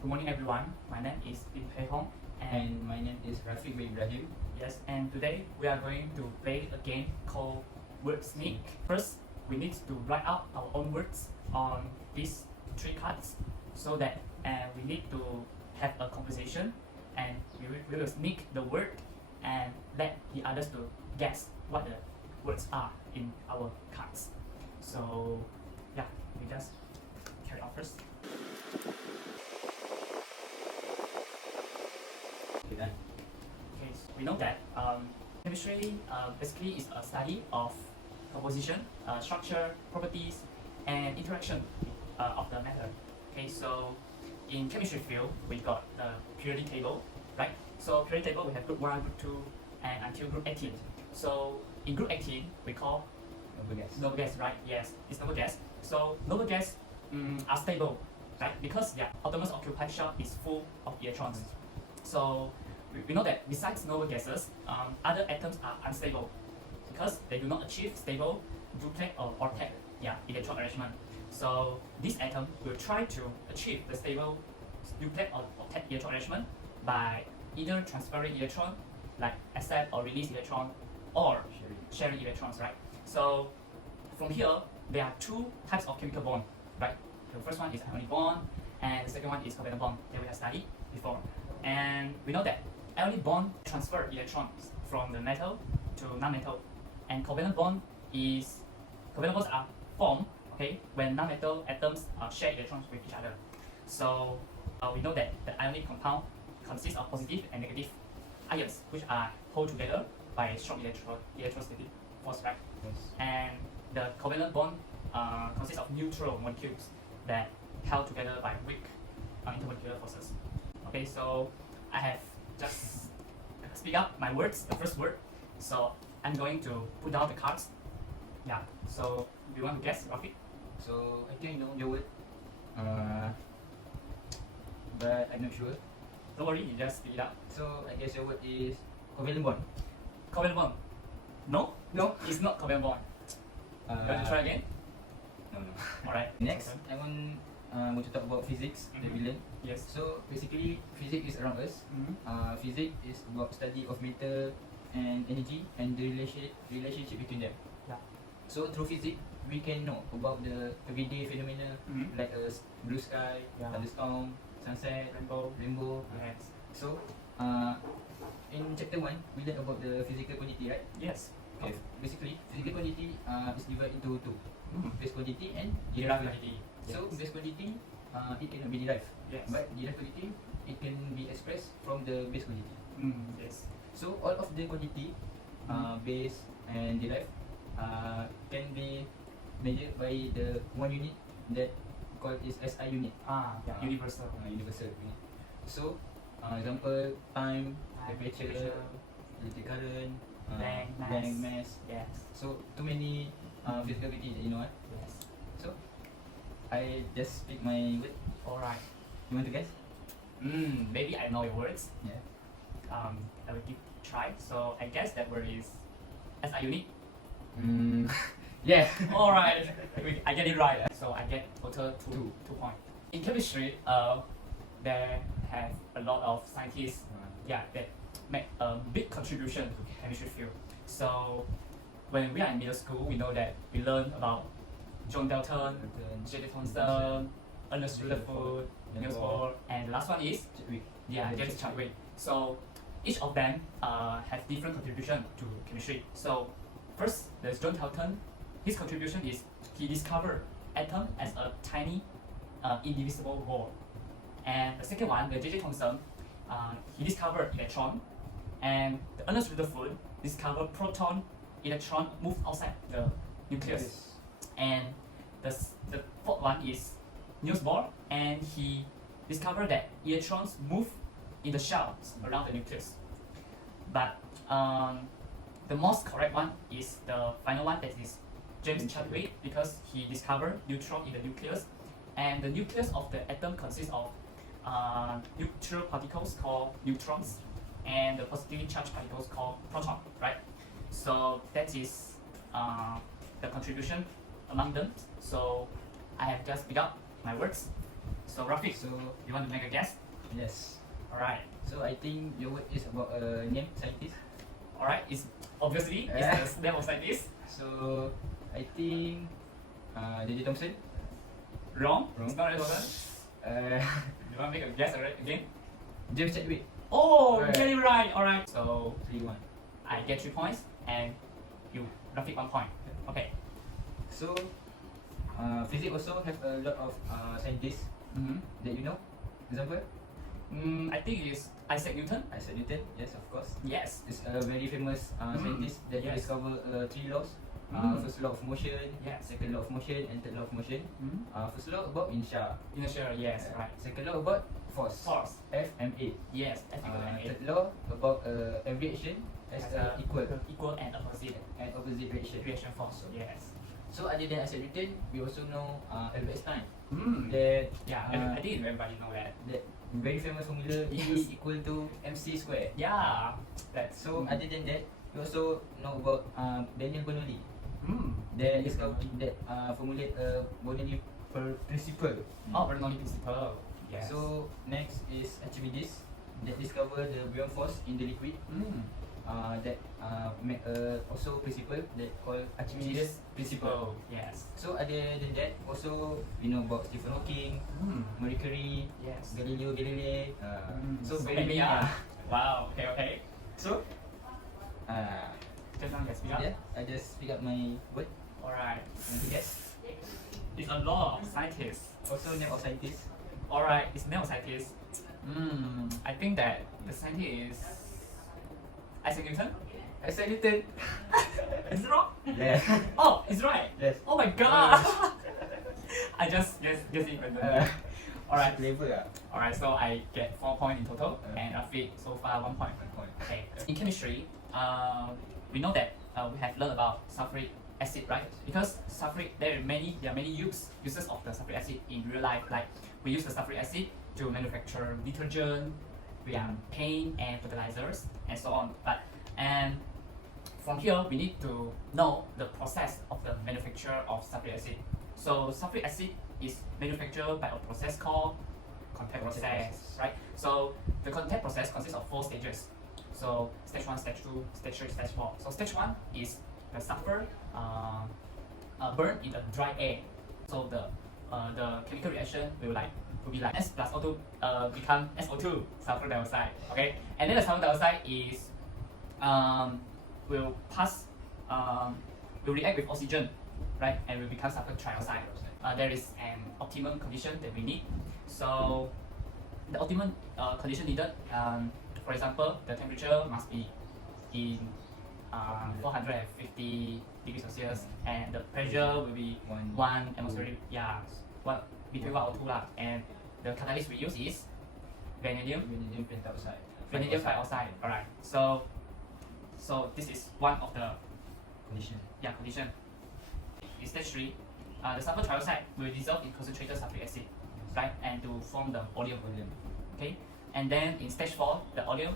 Good morning, everyone. My name is Ppismp, And my name is Rafiq bin Ibrahim. yes, and today we are going to play a game called Word Sneak. First, we need to write out our own words on these three cards, so that we need to have a conversation, and we will sneak the word and let the others to guess what the words are in our cards. So, yeah, we just carry on first. Okay, done. Okay, so we know that chemistry basically is a study of composition, structure, properties, and interaction of the matter. Okay, so in chemistry field, we got the periodic table, right? So periodic table, we have group 1, group 2, and until group 18. So in group 18, we call noble gas, right? Yes, it's noble gas. So noble gas are stable, right? Because their outermost occupied shell is full of electrons. So we know that besides noble gases, other atoms are unstable because they do not achieve stable duplex or octet electron arrangement. So this atom will try to achieve the stable duplex or octet electron arrangement by either transferring electron, like accept or release electron, or sharing electrons, right? So from here, there are two types of chemical bond, right? The first one is ionic bond, and the second one is covalent bond that we have studied before. And we know that ionic bond transfer electrons from the metal to non-metal, and covalent bonds are formed, okay, when non-metal atoms share electrons with each other. So we know that the ionic compound consists of positive and negative ions, which are held together by strong electrostatic force, right? Yes. And the covalent bond consists of neutral molecules that held together by weak intermolecular forces. Okay, so I have just speak up my words, the first word. So I'm going to put down the cards. Yeah. So do you want to guess, Rafi? So I think I know the word, but I'm not sure. Don't worry, you just speak it up. So I guess the word is covalent bond. Covalent bond. No, No. it's not covalent bond. You want to try again? No. Alright. Next, I want to talk about physics that we learned. Yes. So basically, physics is around us. Physics is about study of matter and energy and the relationship between them. Yeah. So through physics, we can know about the everyday phenomena like a blue sky, Yeah. thunderstorm, sunset, rainbow. Yes. So in chapter 1, we learn about the physical quantity, right? Yes. Okay. Basically, physical quantity is divided into two: base quantity and Derived derived quantity. quantity. So base quantity, it cannot be derived, Yes. but derived quantity, it can be expressed from the base quantity. Yes. So all of the quantity, base and derived, can be measured by the one unit that called is SI unit, Yeah. Universal. universal unit. So example, time, temperature, Temperature. electric current, Length, mass. length, mass. Yes. So too many physical quantity that you know. Yes. So I just speak my word. Alright. You want to guess? Maybe I know your words. Yeah. I will give it a try. So I guess that word is SI unit. Yeah. Alright, I get it right. So I get total two points. In chemistry, there have a lot of scientists that make a big contribution to chemistry field. So when we are in middle school, we know that we learn about John Dalton, J.J. Thomson, Ernest Rutherford, Niels Bohr, and the last one is James Chadwick. So each of them have different contribution to chemistry. So first, there's John Dalton. His contribution is he discovered atom as a tiny, indivisible ball. And the second one, the J.J. Thomson, he discovered electron, and the Ernest Rutherford discovered proton, electron move outside the nucleus. And the fourth one is Niels Bohr, and he discovered that electrons move in the shells around the nucleus. But the most correct one is the final one, that is James Chadwick, because he discovered neutron in the nucleus, and the nucleus of the atom consists of neutral particles called neutrons, and the positively charged particles called proton, right? So that is the contribution among them. So I have just picked up my words. So Rafiq, So you want to make a guess? yes. Alright. So I think your word is about a name scientist. Alright, it's obviously it's the name of scientist. So I think J.J. Thompson. Wrong. Wrong. It's not Thompson. Uh, You want to make a guess again? James Chadwick. Oh, Right. very right. Alright. So 3-1. I get 3 points and you Rafiq 1 point. Okay. So physics also have a lot of scientists that you know. Example, I think it is Isaac Newton. Isaac Newton. Yes, of course. Yes. It's a very famous scientist that Yes. discovered 3 laws. First law of motion, Yes. second law of motion, and third law of motion. First law about inertia. Inertia. Yes. Right. Second law about force. Force. FMA. Yes. Ethical Third law about every action has a equal and opposite and opposite reaction. reaction force. Yes. So other than Isaac Newton, we also know Albert Einstein. Mm. That Yeah. I think everybody know that. very famous formula Yes. E equal to mc squared. Yeah. That's So other than that, we also know about Daniel Bernoulli. Mm. That formulate a Bernoulli principle. Oh, Bernoulli principle. Yes. So next is Archimedes that discover the buoyant force in the liquid. That make also principle that called Archimedes principle. Yes. So other than that, also we know about Stephen Hawking, Marie Curie, Yes. Galileo Galilei. So So very many. many. Wow. Okay. Okay. So Just now, let's speak up. yeah, I just pick up my word. Alright. Want to guess? It's a law of scientists. Also name of scientist. Alright, it's name of scientist. I think that the scientist is Isaac Newton. Isaac Newton. Is it wrong? Yeah. Oh, it's right. Yes. Oh my god. I just guess it randomly. Alright. Clever. Alright, so I get 4 points in total, and Rafiq so far 1 point. 1 point. Okay. In chemistry, we know that we have learned about sulfuric acid, right? Because there are many uses of the sulfuric acid in real life. Like we use the sulfuric acid to manufacture detergent, paint and fertilizers, and so on. And from here, we need to know the process of the manufacture of sulfuric acid. So sulfuric acid is manufactured by a process called contact process, right? So the contact process consists of 4 stages. So stage 1, stage 2, stage 3, stage 4. So stage 1 is the sulfur burned in the dry air. So the chemical reaction will be like S plus O2 become SO2, sulfur dioxide. Okay, and then the sulfur dioxide is will react with oxygen, right, and will become sulfur trioxide. There is an optimum condition that we need. So the optimum condition needed, for example, the temperature must be in 450 degrees Celsius, and the pressure will be 1 atmospheric, between 1 or 2 lah. And the catalyst we use is vanadium pentoxide. Alright. So this is one of the condition. In stage 3, the sulfur trioxide will dissolve in concentrated sulfuric acid, right, and to form the oleum. Okay, and then in stage 4, the oleum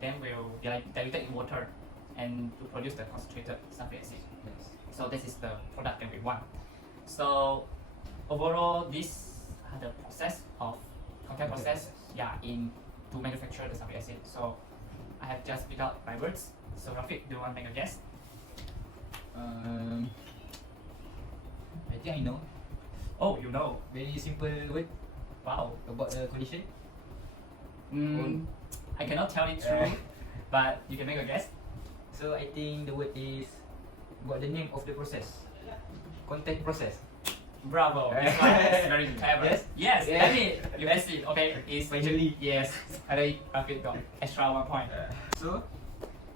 then will be diluted in water and to produce the concentrated sulfuric acid. Yes. So this is the product that we want. So overall, these are the process of contact process, to manufacture the sulfuric acid. So I have just picked out my words. So Rafiq, do you want to make a guess? I think I know. Oh, you know. Very simple word Wow. about the condition. I cannot tell it true, but you can make a guess. So I think the word is about the name of the process. Contact process. Bravo. This one is very clever. Yes? Yes. Yeah. I mean, you guessed it. Okay. It's Finally. Yes. I think Rafiq got extra 1 point. So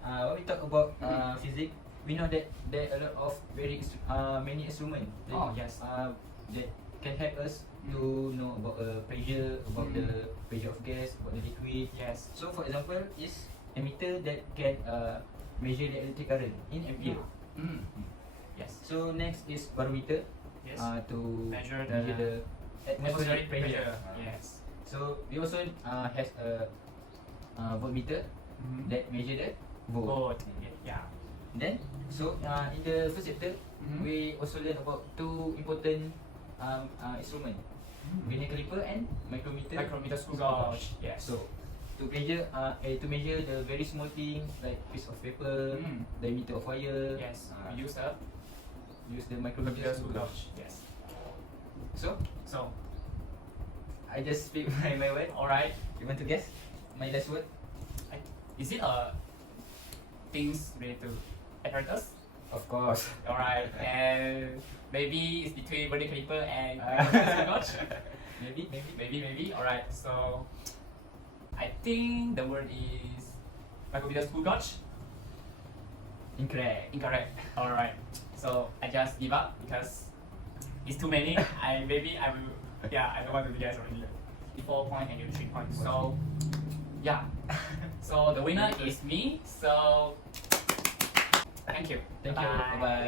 when we talk about physics, we know that there are a lot of many instruments that, Oh, yes. that can help us to know about pressure, about the pressure of gas, about the liquid. Yes. So for example, is ammeter that can measure the electric current in ampere. Yes. So next is barometer Yes. to Measure the atmospheric pressure. Yes. So we also has a voltmeter that measure the volt. Both. Yeah. Then so in the first chapter we also learn about 2 important instruments. vernier caliper and micrometer. Micrometer screw gauge. Yes. So to measure the very small thing like piece of paper, diameter of wire. Yes. Uh, We use the micrometer micrometer screw screw gauge. gauge. Yes. So So, I just speak my word. all right. You want to guess my last word? Is it things related to apparatus? Of course. All right. And maybe it's between vernier caliper and micrometer screw gauge. Maybe. All right. So, I think the word is micrometer screw gauge. Incorrect. Incorrect. All right. So I just give up because it's too many. I will. Yeah, I don't want to do guys already. 4 points and you 3 points. So yeah. So the winner is me. So thank you. Thank you. Bye bye.